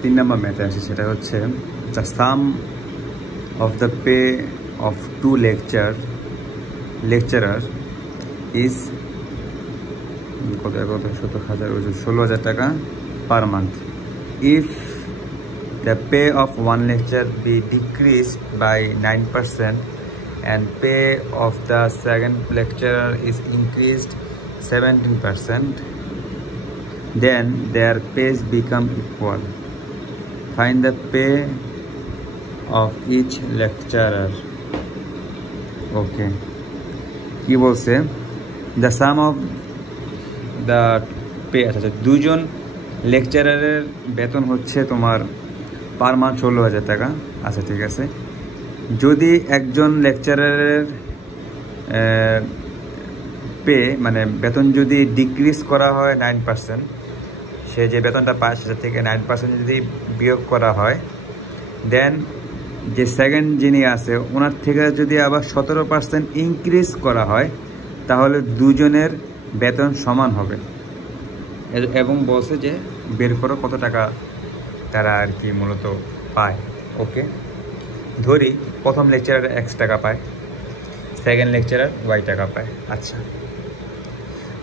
3 নম্বর ম্যাথে আসি, সেটা হচ্ছে the some of the pay of 2 lecturer is কত 16,000 টাকা per month. If the pay of one lecture be decreased by 9% and pay of the second lecturer is increased 17%, then their pays become equal. Find the pay of each lecturer. Okay, কি বলছে, the sum of the pay, আচ্ছা দুজন লেকচারারের বেতন হচ্ছে তোমার per month 16,000 টাকা। আচ্ছা ঠিক আছে, যদি একজন লেকচারারের পে মানে বেতন যদি ডিক্রিজ করা হয় 9%, সে যে বেতনটা পায় সেটা থেকে 9% যদি বিয়োগ করা হয়, দেন যে সেকেন্ড যিনি আছে ওনার থেকে যদি আবার 17% ইনক্রিজ করা হয়, তাহলে দুজনের বেতন সমান হবে। এবং বলছে যে বের করো কত টাকা তারা আর কি মূলত পায়। ওকে, ধরি প্রথম লেকচারার X টাকা পায়, সেকেন্ড লেকচারার Y টাকা পায়। আচ্ছা,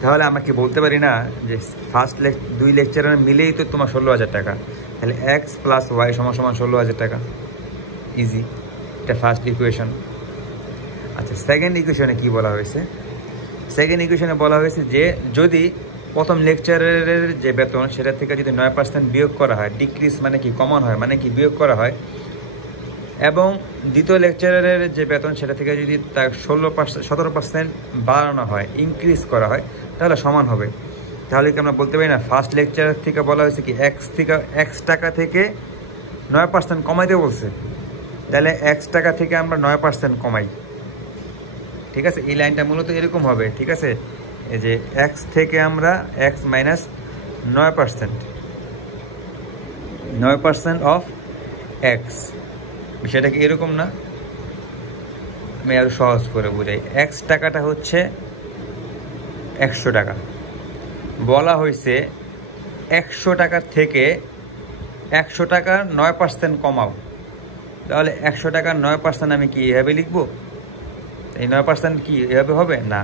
তাহলে আমরা কি বলতে পারি না যে ফার্স্ট দুই লেকচারার মিলেই তো তোমার 16,000 টাকা, তাহলে X + Y = 16,000 টাকা। ইজি, এটা ফার্স্ট ইকুয়েশন। আচ্ছা, সেকেন্ড ইকুয়েশনে কি বলা হয়েছে? সেকেন্ড ইকুয়েশনে বলা হয়েছে যে যদি প্রথম লেকচারের যে বেতন সেটা থেকে যদি 9% বিয়োগ করা হয়, ডিক্রিজ মানে কি কমন হয়, মানে কি বিয়োগ করা হয়, এবং দ্বিতীয় লেকচারের যে বেতন সেটা থেকে যদি তার 17% বাড়ানো হয়, ইনক্রিজ করা হয়, তাহলে সমান হবে। তাহলে কি আমরা বলতে পারি না ফার্স্ট লেকচারের থেকে বলা হয়েছে কি X টাকা থেকে 9% কমাইতে বলছে, তাহলে X টাকা থেকে আমরা 9% কমাই। ঠিক আছে, এই লাইনটা মূলত এরকম হবে। ঠিক আছে, এই যে X থেকে আমরা X - 9% অফ X, বিষয়টা কি এরকম না? আমি আরো সহজ করে বুঝাই। X টাকাটা হচ্ছে 100 টাকা, বলা হয়েছে 100 টাকার থেকে 100 টাকার 9% কমাও। তাহলে 100 টাকার 9% আমি কি এভাবে লিখবো? এই 9% কি এভাবে হবে না,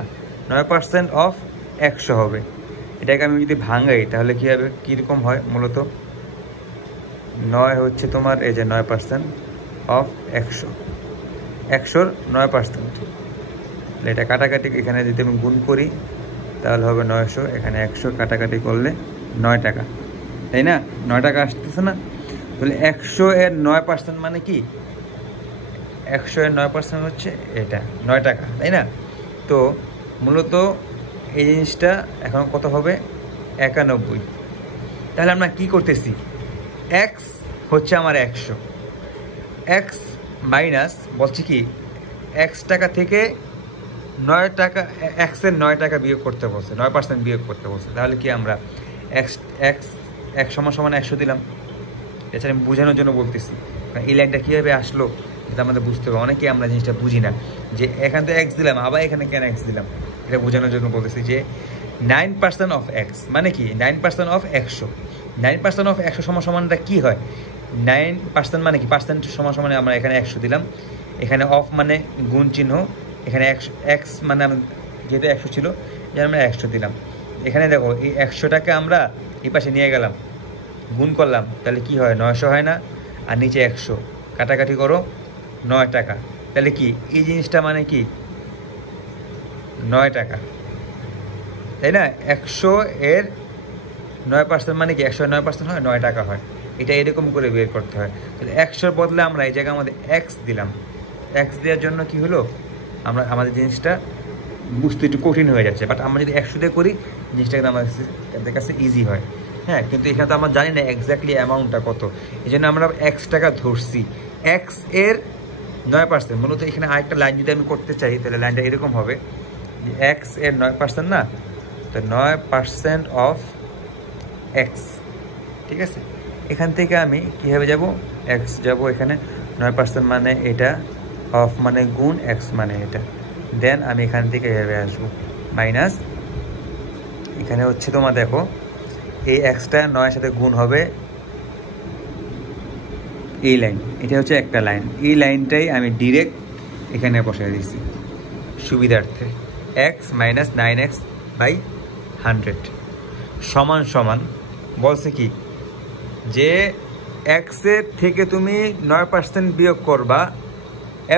9% অফ 100 হবে। এটাকে আমি যদি ভাঙাই তাহলে কি হবে, কীরকম হয় মূলত? 9 হচ্ছে তোমার এই যে 9% অফ 100, 100-র 9%। এটা কাটাকাটি এখানে যদি আমি গুণ করি তাহলে হবে 900, এখানে 100 কাটাকাটি করলে 9 টাকা, তাই না? 9 টাকা আসতেছে না? তাহলে 100 এর 9% মানে কি? 100 এর 9% হচ্ছে এটা 9 টাকা, তাই না? তো মূলত এই জিনিসটা এখন কত হবে? 91। তাহলে আমরা কি করতেছি? X হচ্ছে আমার 100, X মাইনাস বলছি কি X টাকা থেকে 9 টাকা, X এর 9 টাকা বিয়োগ করতে বলছে, 9% বিয়োগ করতে বলছে। তাহলে কি আমরা X = 100 দিলাম। এছাড়া আমি বোঝানোর জন্য বলতেছি, এই লাইনটা কীভাবে আসলো এটা আমাদের বুঝতে হবে। অনেকেই আমরা জিনিসটা বুঝি না যে এখান থেকে X দিলাম, আবার এখানে কেন X দিলাম, এটা বোঝানোর জন্য বলতেছি যে 9% অফ X মানে কি 9% অফ 100। 9% অফ 100 সমানটা কী হয়? 9% মানে কি পার্সেন্ট সমান আমরা এখানে 100 দিলাম, এখানে অফ মানে গুণ চিহ্ন, এখানে X মানে যেহেতু 100 ছিল যে আমরা 100 দিলাম। এখানে দেখো এই 100টাকে আমরা এই পাশে নিয়ে গেলাম, গুণ করলাম, তাহলে কি হয়? 900 হয় না? আর নিচে 100 কাটাকাটি করো 9 টাকা, তাহলে কি এই জিনিসটা মানে কি 9 টাকা, তাই না? 100 এর 9% মানে কি 100 এর 9% হয় 9 টাকা হয়। এটা এরকম করে বের করতে হয়। তাহলে 100-র বদলে আমরা এই জায়গায় আমাদের X দিলাম। X দেওয়ার জন্য কি হলো, আমাদের জিনিসটা বুঝতে একটু কঠিন হয়ে যাচ্ছে, বাট আমরা যদি 100 দিয়ে করি জিনিসটা কিন্তু আমাদের কাছে ইজি হয়। হ্যাঁ, কিন্তু এখানে তো আমরা জানি না এক্স্যাক্টলি অ্যামাউন্টটা কত, এই জন্য আমরা X টাকা ধরছি। X এর 9%, মূলত এখানে আরেকটা লাইন যদি আমি করতে চাই তাহলে লাইনটা এরকম হবে যে X এর 9% না, তো 9% অফ X। ঠিক আছে, এখান থেকে আমি কীভাবে যাব? X যাব, এখানে 9% মানে এটা, অফ মানে গুণ, X মানে এটা, দেন আমি এখান থেকে এভাবে আসবো মাইনাস, এখানে হচ্ছে তোমার দেখো এই Xটা 9-এর সাথে গুণ হবে এই লাইন, এটা হচ্ছে একটা লাইন, এই লাইনটাই আমি ডিরেক্ট এখানে বসাই দিয়েছি সুবিধার্থে। এক্স মাইনাস 9x/100 সমান সমান বলছে কি যে এক্সের থেকে তুমি 9% বিয়োগ করবা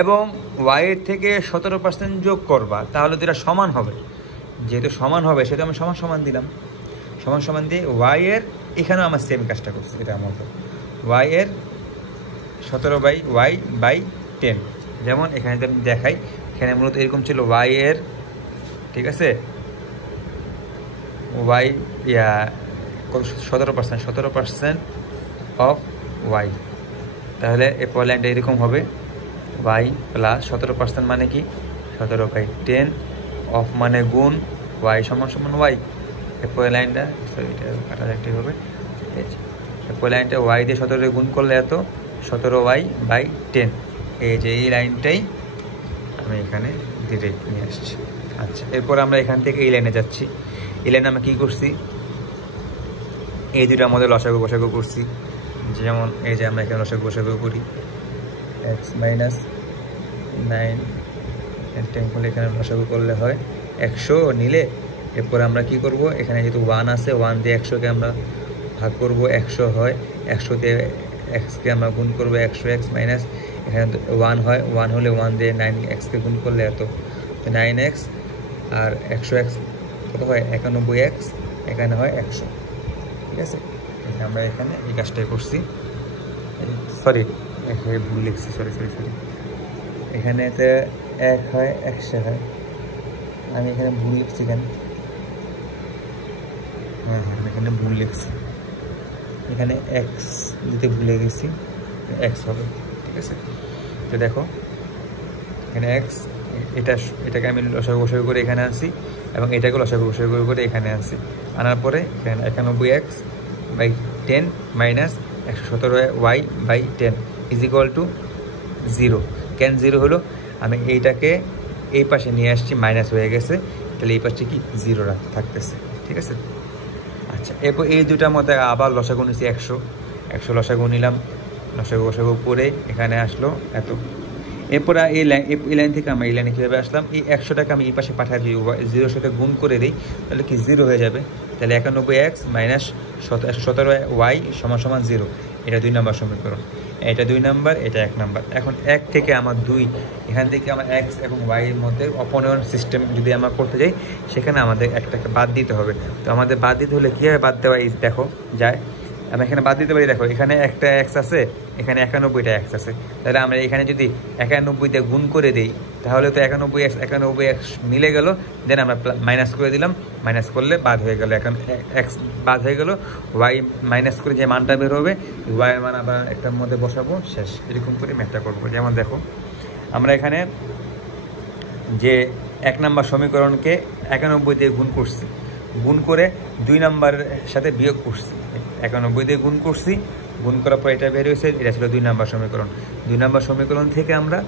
এবং ওয়াইয়ের থেকে 17% যোগ করবা, তাহলে তো এটা সমান হবে। যেহেতু সমান হবে সেটা আমি সমান সমান দিলাম, সমান সমান দিয়ে ওয়াইয়ের এখানেও আমার সেম কাজটা করছে, এটা আমার ওয়াইয়ের 17/y/10, যেমন এখানে যদি আমি দেখাই, এখানে মূলত এরকম ছিল ওয়াইয়ের, ঠিক আছে, ওয়াই 17% অফ ওয়াই, তাহলে এই পরের লাইনটা এরকম হবে ওয়াই প্লাস 17% মানে কি 17/10 অফ মানে গুণ ওয়াই সমান সমান ওয়াই। এরপরে লাইনটা সরি এটা কাটা একটি হবে, এরপরে লাইনটা ওয়াই দিয়ে 17 গুণ করলে এত 17y/10, এই যে এই লাইনটাই আমি এখানে ডিরেক্ট নিয়ে আসছি। আচ্ছা, এরপর আমরা এখান থেকে এই লাইনে যাচ্ছি। এই লাইনে আমরা কী করছি, এই দুটো আমাদের লসাগু বসাগু করছি, যেমন এই যে আমরা এখানে লসাগু বসাগু করি এক্স মাইনাস 9 করলে এখানে লসাগু করলে হয় 100 নিলে। এরপর আমরা কি করব, এখানে যেহেতু 1 আছে 1 দিয়ে 100কে আমরা ভাগ করব, 100 হয়, 100 দিয়ে এক্সকে আমরা গুণ করবো 100x মাইনাস এখানে 1 হয়, 1 হলে 1 দিয়ে 9xকে গুণ করলে এত 9x আর 100x কত হয় 91x, এখানে হয় 100, ঠিক আছে। আমরা এখানে এই কাজটাই করছি, সরি এখানে ভুল লিখছি, সরি এখানেতে 1 হয় 100 হয়, আমি এখানে ভুল লিখছি কেন, হ্যাঁ আমি এখানে ভুল লিখছি, এখানে এক্স দিতে ভুলে গেছি, এক্স হবে, ঠিক আছে। তো দেখো এখানে এক্স, এটাকে আমি লসাগু বসাগু করে এখানে আনছি এবং এটাকে লসাগু বসাগু করে এখানে আনছি, আনার পরে এখানে 91x/10 minus 117y/10 is equal two 0। কেন 0 হলো, আমি এইটাকে এই পাশে নিয়ে আসছি, মাইনাস হয়ে গেছে, তাহলে এই পাশে কি 0 থাকতেছে, ঠিক আছে। আচ্ছা, এরপর এই দুটার মধ্যে আবার লসাগু নিচ্ছি 100 লসাগু নিলাম, লসাগু করে এখানে আসলো এত। এরপর এই লাইন থেকে আমরা এই লাইনে কীভাবে আসলাম, এই 100টাকে আমি এই পাশে পাঠিয়ে দিই, 0 সাথে গুণ করে দিই, তাহলে কি 0 হয়ে যাবে, তাহলে 91x মাইনাস 17y সমান সমান 0, এটা 2 নম্বর সমীকরণ, এটা 2 নম্বর, এটা 1 নম্বর। এখন 1 থেকে আমার 2, এখান থেকে আমার এক্স এবং ওয়াইয়ের মধ্যে অপনয়ন সিস্টেম যদি আমরা করতে যাই, সেখানে আমাদের একটাকে বাদ দিতে হবে। তো আমাদের বাদ দিতে হলে কীভাবে বাদ দেওয়া দেখো যায়, আমি এখানে বাদ দিতে পারি, দেখো এখানে একটা এক্স আছে, এখানে 91টা এক্স আছে, তাহলে আমরা এখানে যদি 91 দিয়ে গুণ করে দিই, তাহলে তো 91x মিলে গেল, দেন আমরা মাইনাস করে দিলাম, মাইনাস করলে বাদ হয়ে গেল, এখন এক্স বাদ হয়ে গেল, ওয়াই মাইনাস করে যে মানটা বের হবে ওয়াইয়ের মান আবার একটার মধ্যে বসাবো, শেষ। এরকম করে ম্যাথটা করবো। যেমন দেখো আমরা এখানে যে 1 নম্বর সমীকরণকে 91 দিয়ে গুণ করছি, গুণ করে 2 নম্বরের সাথে বিয়োগ করছি, 91 দিয়ে গুণ করছি, গুণ করার পর এটা বের হয়েছে, এটা ছিল 2 নম্বর সমীকরণ। 2 নম্বর সমীকরণ থেকে আমরা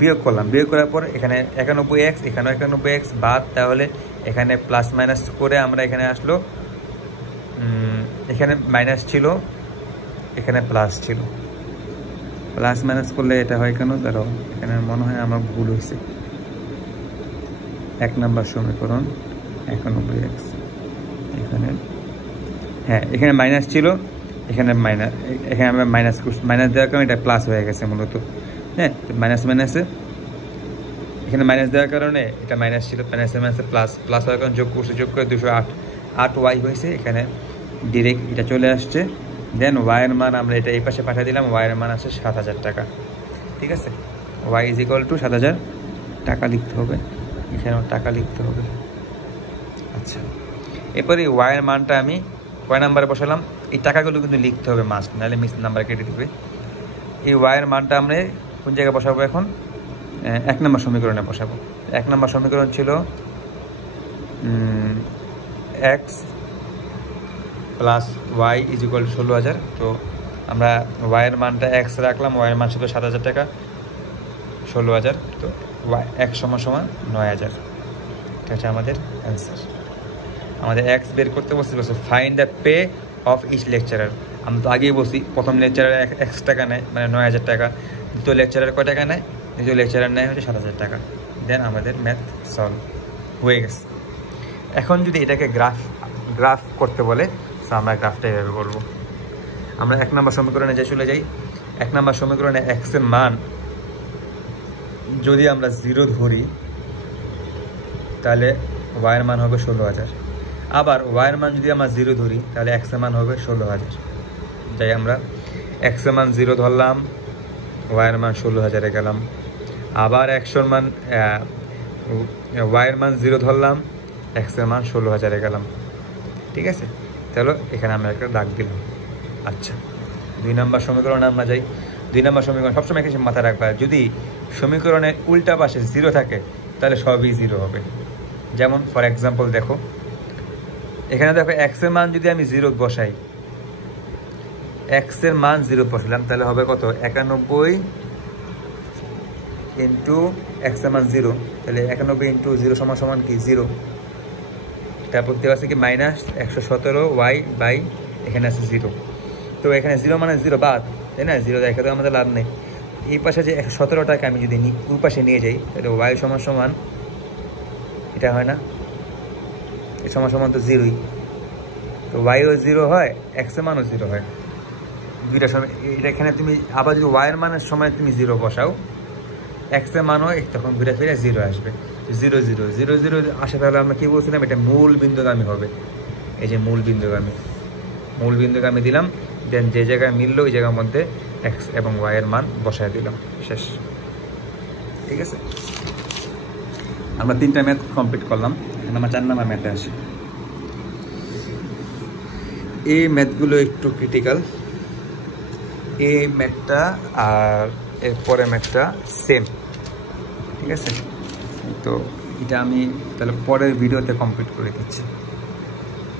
বিয়োগ করলাম, বিয়োগ করার পর এখানে 91x, এখানেও 91x বাদ, তাহলে এখানে প্লাস মাইনাস করে আমরা এখানে আসলো, এখানে মাইনাস ছিল, এখানে প্লাস ছিল, প্লাস মাইনাস করলে এটা হয় কেন, ধরো এখানে মনে হয় আমার ভুল হয়েছে, 1 নম্বর সমীকরণ 91x, এখানে হ্যাঁ এখানে মাইনাস ছিল, এখানে আমরা মাইনাস করছি, মাইনাস দেওয়ার কারণে এটা প্লাস হয়ে গেছে মূলত, হ্যাঁ মাইনাসে এখানে মাইনাস দেওয়ার কারণে এটা মাইনাস ছিল, মাইনাসে প্লাস হওয়ার কারণে যোগ করছে, যোগ করে 208 হয়েছে, এখানে ডিরেক্ট এটা চলে আসছে। দেন ওয়াইয়ের মান আমরা এটা এই পাশে পাঠিয়ে দিলাম, ওয়াইয়ের মান আছে 7000 টাকা, ঠিক আছে। ওয়াই ইজ ইকুয়াল টু 7000 টাকা লিখতে হবে, এখানে টাকা লিখতে হবে। আচ্ছা, এরপরে ওয়াইয়ের মানটা আমি কয় নাম্বারে বসালাম, এই টাকাগুলো কিন্তু লিখতে হবে মাস্ট, নাহলে মিস নাম্বার কেটে দেবে। এই ওয়াইয়ের মানটা আমরা কোন জায়গায় বসাবো, এখন 1 নম্বর সমীকরণে বসাবো। 1 নম্বর সমীকরণ ছিল x plus y is equal to 16000। তো আমরা ওয়াইয়ের মানটা এক্স রাখলাম, ওয়াইয়ের মান ছিল 7000 টাকা, 16000, তো ওয়াই এক্স সমান 9000, এটা হচ্ছে আমাদের অ্যান্সার। আমাদের এক্স বের করতে বলছে, find the pay of each lecturer. আমি তো আগেই বলছি, প্রথম লেকচারের 1 টাকা নেয়, মানে 9,000 টাকা। দ্বিতীয় লেকচারের কয় টাকা নেয়? দ্বিতীয় লেকচারের নেয় হচ্ছে 7,000 টাকা। দেন আমাদের ম্যাথ সলভ হয়ে গেছে। এখন যদি এটাকে গ্রাফ করতে বলে, তো আমরা গ্রাফটা এভাবে করবো। আমরা 1 নম্বর সমীকরণে চলে যাই। 1 নম্বর সমীকরণে এক্স এর মান যদি আমরা 0 ধরি, তাহলে ওয়াইয়ের মান হবে 16,000। আবার ওয়াইয়ের মান যদি আমরা 0 ধরি, তাহলে এক্স এর মান হবে 16,000। যাই আমরা এক্স এর মান 0 ধরলাম, ওয়াইয়ের মান 16,000-এ গেলাম। আবার ওয়াইয়ের মান 0 ধরলাম, এক্স এর মান 16,000-এ গেলাম। ঠিক আছে, তাহলে এখানে আমরা একটা দাগ দিলাম। আচ্ছা, 2 নম্বর সমীকরণে আমরা যাই। 2 নম্বর সমীকরণ সবসময় কিছু মাথায় রাখবা, যদি সমীকরণের উল্টা পাশে 0 থাকে, তাহলে সবই 0 হবে। যেমন ফর এক্সাম্পল দেখো, এখানে দেখো এক্স এর মান যদি আমি 0 বসাই, এক্স এর মান 0 বসালাম, তাহলে হবে কত? 91 ইন্টু এক্স এর মান 0, তাহলে 91 ইন্টু 0 সমান কি? 0। তারপর দেওয়া আছে কি -117 ওয়াই বাই এখানে আছে 0। তো এখানে 0 মানে 0 বাদ, তাই না? 0 দেখে তো আমাদের লাভ নেই। এই পাশে যে 117টাকে আমি যদি ওই পাশে নিয়ে যাই, তাহলে ওয়াই সমান এটা হয় না? এ সমান তো 0ই। তো ওয়াইও 0 হয়, এক্স এর মানও 0 হয়, দুইটা সময়। এটা এখানে তুমি আবার যদি ওয়াইয়ের মানের সময় তুমি 0 বসাও, এক্স এর মানও তখন ঘুরে ফিরে 0 আসবে। 0 0 0 0 আসে, তাহলে আমরা কী বলছিলাম? এটা মূল বিন্দুগামী হবে। এই যে মূল বিন্দুগামী দিলাম। দেন যে জায়গায় মিললো ওই জায়গার মধ্যে এক্স এবং ওয়াইয়ের মান বসায় দিলাম, শেষ। ঠিক আছে, আমরা 3টা ম্যাথ কমপ্লিট করলাম। এখন আমরা 4 নম্বর ম্যাথে আসি। এই ম্যাথগুলো একটু ক্রিটিক্যাল। এই ম্যাথটা আর এরপরে ম্যাথটা সেম। ঠিক আছে, তো এটা আমি তাহলে পরের ভিডিওতে কমপ্লিট করে দিচ্ছি।